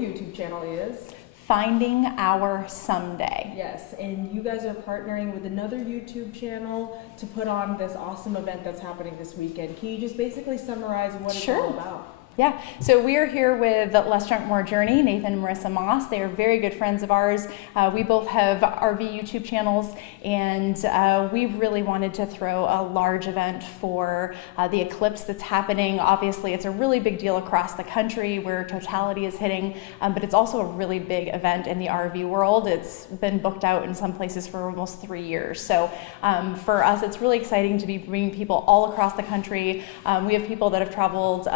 YouTube channel is Finding Our Someday. Yes, and you guys are partnering with another YouTube channel to put on this awesome event that's happening this weekend. Can you just basically summarize what it's all about? Yeah, so we are here with Less Drunk More Journey, Nathan and Marissa Moss. They are very good friends of ours. We both have RV YouTube channels, and we really wanted to throw a large event for the eclipse that's happening. Obviously, it's a really big deal across the country where totality is hitting, but it's also a really big event in the RV world. It's been booked out in some places for almost 3 years. So for us, it's really exciting to be bringing people all across the country. We have people that have traveled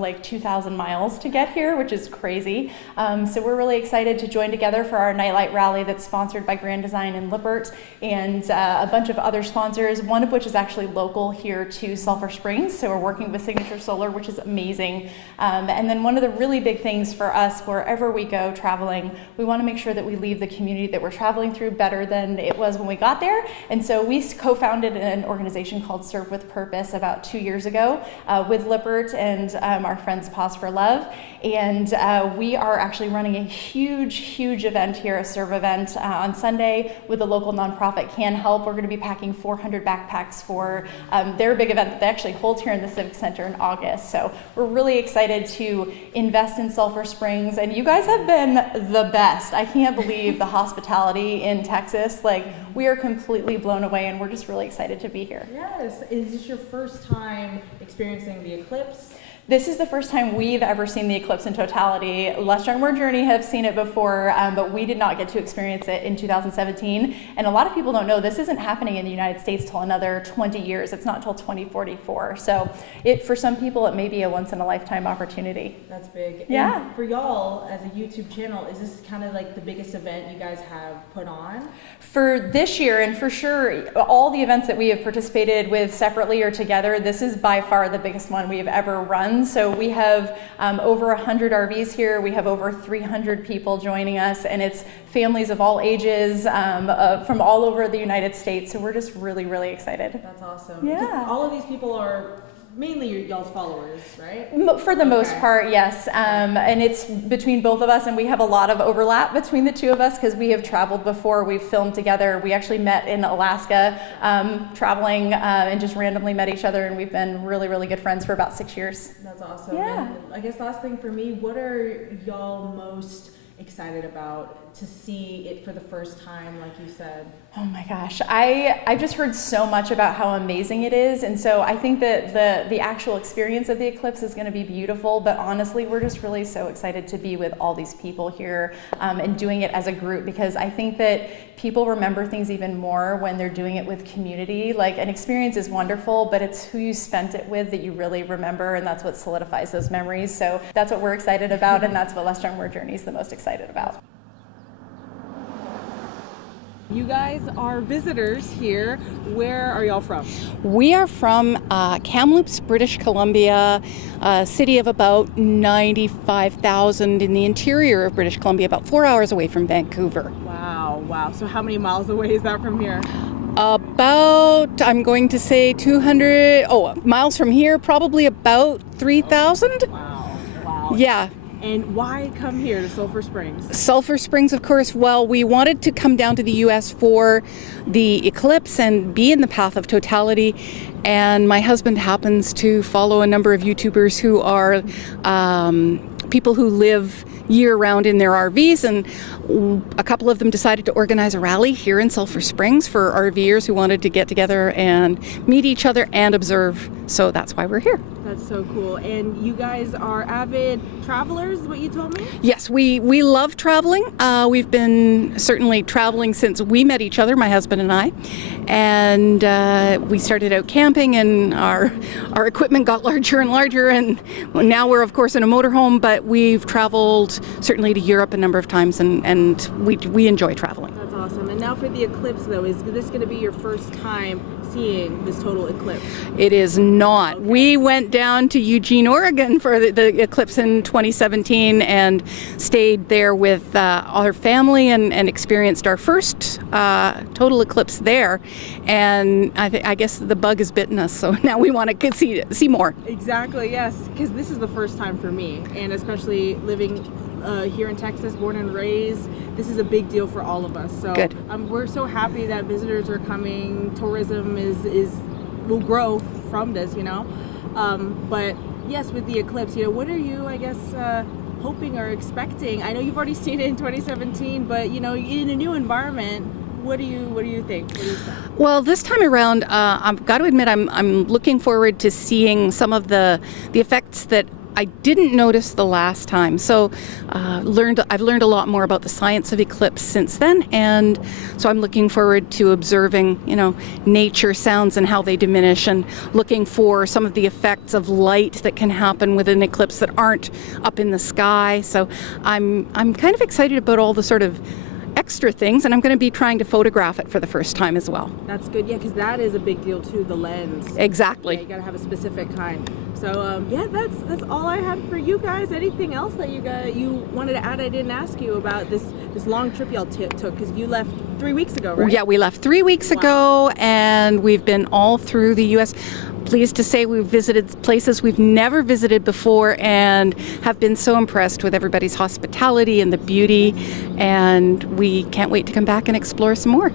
like 2,000 miles to get here, which is crazy. So we're really excited to join together for our Nightlight Rally that's sponsored by Grand Design in Lippert and a bunch of other sponsors, one of which is actually local here to Sulphur Springs. So we're working with Signature Solar, which is amazing. And then one of the really big things for us, wherever we go traveling, we want to make sure that we leave the community that we're traveling through better than it was when we got there. And so we co-founded an organization called Serve with Purpose about 2 years ago with Lippert and our friends Pause for Love, and we are actually running a huge event here, a Serve event on Sunday with a local nonprofit Can Help. We're going to be packing 400 backpacks for their big event that they actually hold here in the Civic Center in August. So we're really excited to invest in Sulphur Springs, and you guys have been the best. I can't believe the hospitality in Texas. Like, we are completely blown away, and we're just really excited to be here. Yes. Is this your first time experiencing the eclipse? This is the first time we've ever seen the eclipse in totality. Less Drunk More Journey have seen it before, but we did not get to experience it in 2017. And a lot of people don't know this isn't happening in the United States till another 20 years. It's not until 2044. So for some people, it may be a once in a lifetime opportunity. That's big. Yeah. And for y'all, as a YouTube channel, is this kind of like the biggest event you guys have put on? For this year, and for sure, all the events that we have participated with separately or together, this is by far the biggest one we have ever run. So we have over 100 RVs here. We have over 300 people joining us, and it's families of all ages from all over the United States. So we're just really excited. That's awesome. Yeah. Because all of these people are mainly y'all's followers, right? For the most part, yes. And it's between both of us, and we have a lot of overlap between the two of us because we have traveled before. We've filmed together. We actually met in Alaska traveling and just randomly met each other, and we've been really good friends for about 6 years. That's awesome. Yeah. And I guess last thing for me, what are y'all most excited about to see it for the first time, like you said? Oh my gosh, I've just heard so much about how amazing it is, and so I think that the actual experience of the eclipse is going to be beautiful, but honestly, we're just really so excited to be with all these people here and doing it as a group, because I think that people remember things even more when they're doing it with community. Like, an experience is wonderful, but it's who you spent it with that you really remember, and that's what solidifies those memories. So that's what we're excited about, and that's what Less Drunk More Journey is the most excited about. You guys are visitors here. Where are y'all from? We are from Kamloops, British Columbia, a city of about 95,000 in the interior of British Columbia, about 4 hours away from Vancouver. Wow. So how many miles away is that from here? About, I'm going to say 200, miles from here, probably about 3,000. Wow. Yeah. And why come here to Sulphur Springs? Sulphur Springs, of course. Well, we wanted to come down to the U.S. for the eclipse and be in the path of totality. And my husband happens to follow a number of YouTubers who are people who live year-round in their RVs, and a couple of them decided to organize a rally here in Sulphur Springs for RVers who wanted to get together and meet each other and observe. So that's why we're here. That's so cool. And you guys are avid travelers, is what you told me? Yes, we love traveling. We've been certainly traveling since we met each other, my husband and I. And we started out camping, and our equipment got larger and larger, and now we're of course in a motorhome, but we've traveled certainly to Europe a number of times, and we enjoy traveling. That's awesome. And now for the eclipse though, is this going to be your first time seeing this total eclipse? It is not. Okay. We went down to Eugene, Oregon for the eclipse in 2017 and stayed there with our family and experienced our first total eclipse there. And I guess the bug has bitten us, so now we want to see more. Exactly, yes, because this is the first time for me, and especially living here in Texas, born and raised. This is a big deal for all of us. So Good. We're so happy that visitors are coming. Tourism will grow from this, you know. But yes, with the eclipse, you know, what are you, I guess, hoping or expecting? I know you've already seen it in 2017, but you know, in a new environment, what do you think? What do you think? Well, this time around, I've got to admit, I'm looking forward to seeing some of the effects that I didn't notice the last time. So I've learned a lot more about the science of eclipse since then, and so I'm looking forward to observing, you know, nature sounds and how they diminish, and looking for some of the effects of light that can happen with an eclipse that aren't up in the sky. So I'm kind of excited about all the sort of extra things, and I'm going to be trying to photograph it for the first time as well. That's good, yeah, because that is a big deal too, the lens. Exactly. Yeah, you gotta have a specific kind. So yeah, that's all I had for you guys. Anything else that you wanted to add? I didn't ask you about this long trip y'all took, because you left 3 weeks ago, right? Yeah, we left 3 weeks ago, and we've been all through the U.S. Pleased to say we've visited places we've never visited before, and have been so impressed with everybody's hospitality and the beauty, and we can't wait to come back and explore some more.